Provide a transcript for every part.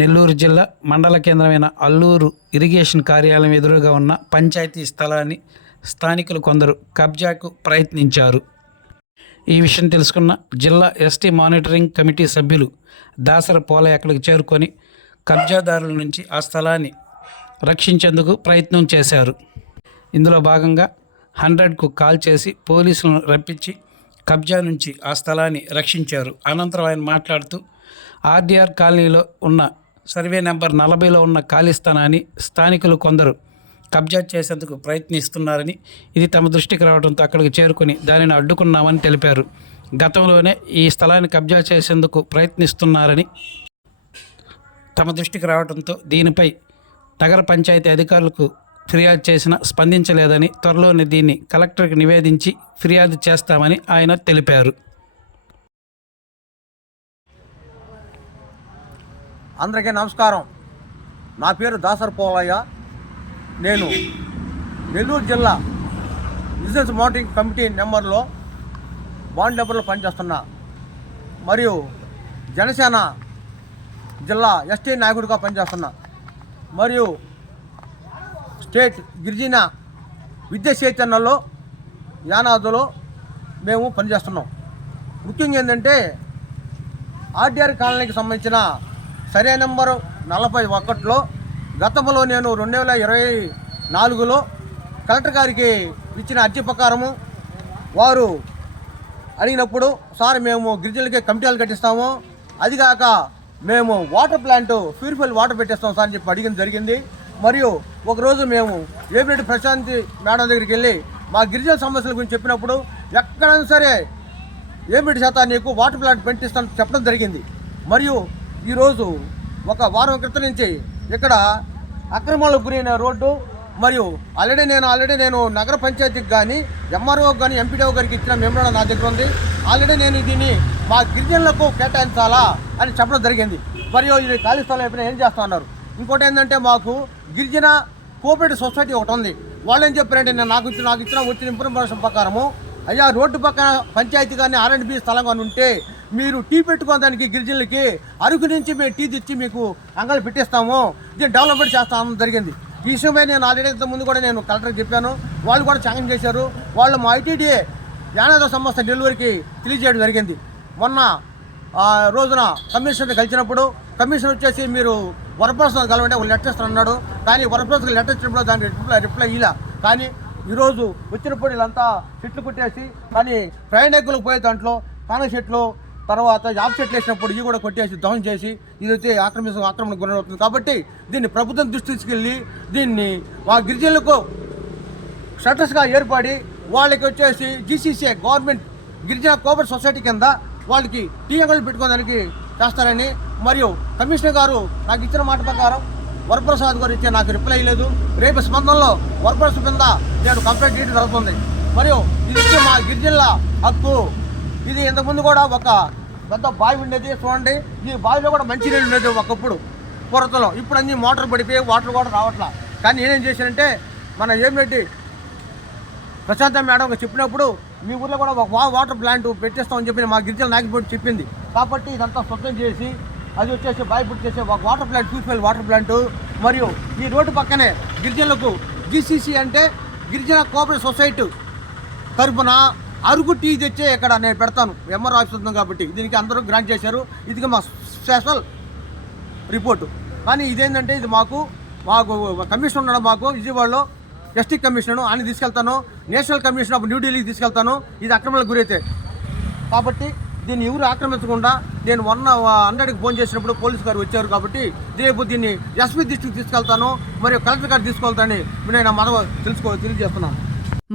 నెల్లూరు జిల్లా మండల కేంద్రమైన అల్లూరు ఇరిగేషన్ కార్యాలయం ఎదురుగా ఉన్న పంచాయతీ స్థలాన్ని స్థానికులు కొందరు కబ్జాకు ప్రయత్నించారు. ఈ విషయం తెలుసుకున్న జిల్లా ఎస్టీ మానిటరింగ్ కమిటీ సభ్యులు దాసర పోలయ్య అక్కడికి చేరుకొని కబ్జాదారుల నుంచి ఆ స్థలాన్ని రక్షించేందుకు ప్రయత్నం చేశారు. ఇందులో భాగంగా 100కు కాల్ చేసి పోలీసులను రప్పించి కబ్జా నుంచి ఆ స్థలాన్ని రక్షించారు. అనంతరం ఆయన మాట్లాడుతూ ఆర్డీఆర్ కాలనీలో ఉన్న సర్వే నెంబర్ 40లో ఉన్న ఖాళీ స్థలాన్ని స్థానికులు కొందరు కబ్జా చేసేందుకు ప్రయత్నిస్తున్నారని, ఇది తమ దృష్టికి రావడంతో అక్కడికి చేరుకొని దానిని అడ్డుకున్నామని తెలిపారు. గతంలోనే ఈ స్థలాన్ని కబ్జా చేసేందుకు ప్రయత్నిస్తున్నారని తమ దృష్టికి రావడంతో దీనిపై నగర పంచాయతీ అధికారులకు ఫిర్యాదు చేసినా స్పందించలేదని, త్వరలోనే దీన్ని కలెక్టర్కి నివేదించి ఫిర్యాదు చేస్తామని ఆయన తెలిపారు. అందరికీ నమస్కారం. నా పేరు దాసర పోలయ్య. నేను నెల్లూరు జిల్లా బిజినెస్ మానిటరింగ్ కమిటీ నెంబర్లో వార్డు నెంబర్లో పనిచేస్తున్నా మరియు జనసేన జిల్లా ఎస్టీ నాయకుడిగా పనిచేస్తున్నా మరియు స్టేట్ గిరిజన విద్యా చైతన్యంలో యానాదులో మేము పనిచేస్తున్నాం. ముఖ్యంగా ఏంటంటే ఆర్డీఆర్ కాలనీకి సంబంధించిన సర్వే నెంబరు 41లో గతంలో నేను 2024లో కలెక్టర్ గారికి ఇచ్చిన అర్జీ ప్రకారము వారు అడిగినప్పుడు, సార్ మేము గిరిజనులకి కమిటీలు కట్టిస్తాము, అది కాక మేము వాటర్ ప్లాంట్ ప్యూరిఫైడ్ వాటర్ పెట్టేస్తాం సార్ అని చెప్పి అడిగింది జరిగింది. మరియు ఒకరోజు మేము ఏమిరెడ్డి ప్రశాంతి మేడం దగ్గరికి వెళ్ళి మా గిరిజన సమస్యల గురించి చెప్పినప్పుడు, ఎక్కడైనా సరే ఏమిరెడ్డి చేత నీకు వాటర్ ప్లాంట్ పెట్టిస్తాను చెప్పడం జరిగింది. మరియు ఈరోజు ఒక వారం క్రితం నుంచి ఇక్కడ అక్రమాలకు గురైన రోడ్డు మరియు ఆల్రెడీ నేను నగర పంచాయతీకి కానీ ఎంఆర్ఓకి కానీ ఎంపీడీఓ గారికి ఇచ్చిన మెమోరాండం నా దగ్గర ఉంది. ఆల్రెడీ నేను దీన్ని మా గిరిజనులకు కేటాయించాలా అని చెప్పడం జరిగింది. మరియు ఇది ఖాళీ స్థలం అయిపోయినా ఏం చేస్తా ఉన్నారు. ఇంకోటి ఏంటంటే మాకు గిరిజన కోఆపరేటివ్ సొసైటీ ఒకటి ఉంది. వాళ్ళు ఏం చెప్పారంటే నేను నాకు వచ్చిన ఇన్ఫర్మేషన్ ప్రకారము, అయ్యా రోడ్డు పక్కన పంచాయతీ కానీ R&B స్థలం కానీ ఉంటే మీరు టీ పెట్టుకోవడానికి గిరిజనులకి అరకు నుంచి మేము టీ తెచ్చి మీకు అంగళ్ళు పెట్టిస్తాము, దీన్ని డెవలప్మెంట్ చేస్తామని జరిగింది. ఈ విషయమై నేను ఆల్రెడీ ఇంతకుముందు కూడా నేను కలెక్టర్కి చెప్పాను. వాళ్ళు కూడా ఛాలెంజ్ చేశారు. వాళ్ళు మా ITDA యానాద సంస్థ నెల్లూరుకి తెలియజేయడం జరిగింది. మొన్న రోజున కమిషనర్ని కలిసినప్పుడు కమిషనర్ వచ్చేసి మీరు వరప్రసాద్ కలవండి ఒక లెటర్ ఇస్తానన్నాడు. కానీ వరప్రసాద్ లెటర్ ఇచ్చినప్పుడు దాని రిప్లై ఇలా. కానీ ఈరోజు వచ్చినప్పుడు వీళ్ళంతా చెట్లు కొట్టేసి, కానీ ప్రయాణికులకు పోయే దాంట్లో కాన చెట్లు తర్వాత యాప్ చెట్లు వేసినప్పుడు ఇవి కూడా కొట్టేసి దహనం చేసి ఇదైతే ఆక్రమణకు గురవుతుంది. కాబట్టి దీన్ని ప్రభుత్వం దృష్టి తీసుకెళ్ళి దీన్ని ఆ గిరిజనులకు షటర్స్గా ఏర్పడి వాళ్ళకి వచ్చేసి GCCA గవర్నమెంట్ గిరిజన కోఆపరేటివ్ సొసైటీ కింద వాళ్ళకి టీ అంగళ్ళు పెట్టుకోవడానికి చేస్తారని, మరియు కమిషనర్ గారు నాకు ఇచ్చిన మాట ప్రకారం వరప్రసాద్ గారు ఇచ్చే నాకు రిప్లై లేదు. రేపు స్పందనలో వరప్రసాద్ కింద నేను కంప్లైంట్ చేయడం జరుగుతుంది. మరియు ఇది మా గిరిజనుల హక్కు. ఇది ఇంతకుముందు కూడా ఒక పెద్ద బావి ఉండేది చూడండి. ఈ బావిలో కూడా మంచినీళ్ళు ఉండేది ఒకప్పుడు పూర్వతలో. ఇప్పుడు అన్నీ మోటార్ పడిపోయి వాటర్ కూడా రావట్లా. కానీ నేనేం చేశానంటే మన ఏమిరెడ్డి ప్రశాంత మేడం చెప్పినప్పుడు మీ ఊర్లో కూడా ఒక వాటర్ ప్లాంట్ పెట్టేస్తామని చెప్పి మా గిరిజన నాయకుడు చెప్పింది. కాబట్టి ఇదంతా స్వచ్ఛం చేసి అది వచ్చేసి బావి పుట్టి చేసే ఒక water plant purified water plant. మరియు ఈ రోడ్డు పక్కనే గిరిజనులకు GCC అంటే గిరిజన కోఆపరేటివ్ సొసైటీ తరఫున అరకు టీ తెచ్చే ఇక్కడ నేను పెడతాను. ఎంఆర్ ఆఫీస్ ఉంది కాబట్టి దీనికి అందరూ గ్రాంట్ చేశారు. ఇది మా స్పెషల్ రిపోర్టు. కానీ ఇదేంటంటే ఇది మాకు కమిషన్ ఉన్నాడు మాకు విజయవాడలో ఎస్టీ కమిషను ఆయన తీసుకెళ్తాను, నేషనల్ కమిషన్ ఆఫ్ న్యూఢిల్లీకి తీసుకెళ్తాను. ఇది అక్రమాలకు గురైతే కాబట్టి దీన్ని ఎవరు ఆక్రమించకుండా నేను 100కి ఫోన్ చేసినప్పుడు పోలీసు గారు వచ్చారు. కాబట్టి రేపు దీన్ని SP దృష్టికి తీసుకెళ్తాను మరియు కలెక్టర్ గారు తీసుకెళ్తానని నేను తెలియజేస్తున్నాను.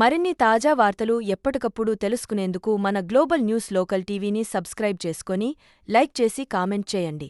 మరిన్ని తాజా వార్తలు ఎప్పటికప్పుడు తెలుసుకునేందుకు మన గ్లోబల్ న్యూస్ లోకల్ టీవీని సబ్స్క్రైబ్ చేసుకొని లైక్ చేసి కామెంట్ చేయండి.